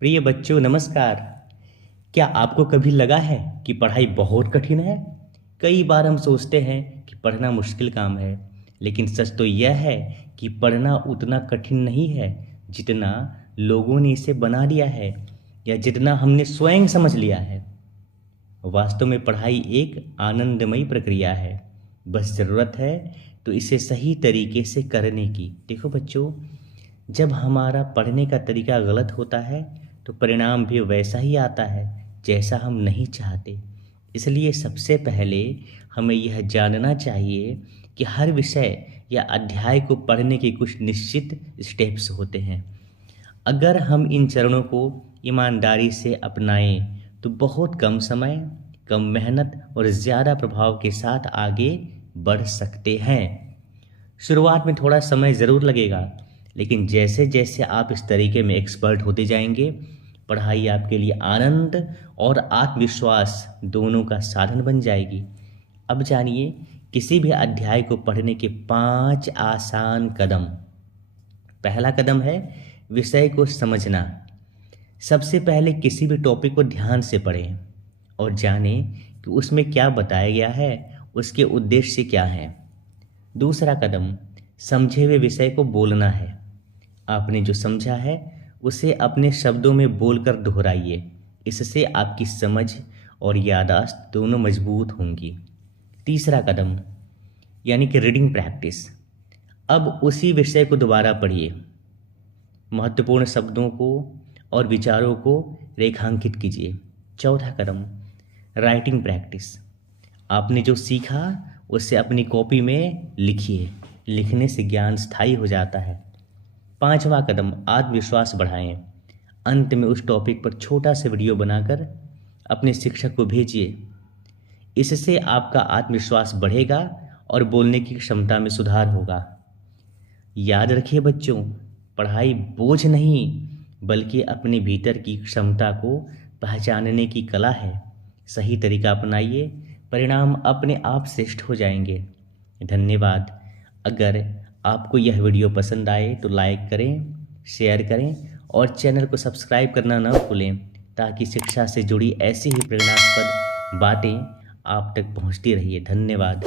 प्रिय बच्चों नमस्कार। क्या आपको कभी लगा है कि पढ़ाई बहुत कठिन है? कई बार हम सोचते हैं कि पढ़ना मुश्किल काम है, लेकिन सच तो यह है कि पढ़ना उतना कठिन नहीं है जितना लोगों ने इसे बना लिया है या जितना हमने स्वयं समझ लिया है। वास्तव में पढ़ाई एक आनंदमयी प्रक्रिया है, बस ज़रूरत है तो इसे सही तरीके से करने की। देखो बच्चों, जब हमारा पढ़ने का तरीका गलत होता है तो परिणाम भी वैसा ही आता है जैसा हम नहीं चाहते। इसलिए सबसे पहले हमें यह जानना चाहिए कि हर विषय या अध्याय को पढ़ने के कुछ निश्चित स्टेप्स होते हैं। अगर हम इन चरणों को ईमानदारी से अपनाएं तो बहुत कम समय, कम मेहनत और ज़्यादा प्रभाव के साथ आगे बढ़ सकते हैं। शुरुआत में थोड़ा समय ज़रूर लगेगा, लेकिन जैसे जैसे आप इस तरीके में एक्सपर्ट होते जाएंगे, पढ़ाई आपके लिए आनंद और आत्मविश्वास दोनों का साधन बन जाएगी। अब जानिए किसी भी अध्याय को पढ़ने के 5 आसान कदम। पहला कदम है विषय को समझना। सबसे पहले किसी भी टॉपिक को ध्यान से पढ़ें और जानें कि उसमें क्या बताया गया है, उसके उद्देश्य क्या हैं। दूसरा कदम समझे हुए विषय को बोलना है। आपने जो समझा है उसे अपने शब्दों में बोलकर दोहराइए। इससे आपकी समझ और याददाश्त दोनों मजबूत होंगी। तीसरा कदम यानी कि रीडिंग प्रैक्टिस। अब उसी विषय को दोबारा पढ़िए। महत्वपूर्ण शब्दों को और विचारों को रेखांकित कीजिए। चौथा कदम राइटिंग प्रैक्टिस। आपने जो सीखा उसे अपनी कॉपी में लिखिए। लिखने से ज्ञान स्थायी हो जाता है। पांचवा कदम आत्मविश्वास बढ़ाएं। अंत में उस टॉपिक पर छोटा सा वीडियो बनाकर अपने शिक्षक को भेजिए। इससे आपका आत्मविश्वास बढ़ेगा और बोलने की क्षमता में सुधार होगा। याद रखिए बच्चों, पढ़ाई बोझ नहीं बल्कि अपने भीतर की क्षमता को पहचानने की कला है। सही तरीका अपनाइए, परिणाम अपने आप श्रेष्ठ हो जाएंगे। धन्यवाद। अगर आपको यह वीडियो पसंद आए तो लाइक करें, शेयर करें और चैनल को सब्सक्राइब करना न भूलें, ताकि शिक्षा से जुड़ी ऐसी ही प्रेरणास्पद बातें आप तक पहुंचती रहिए। धन्यवाद।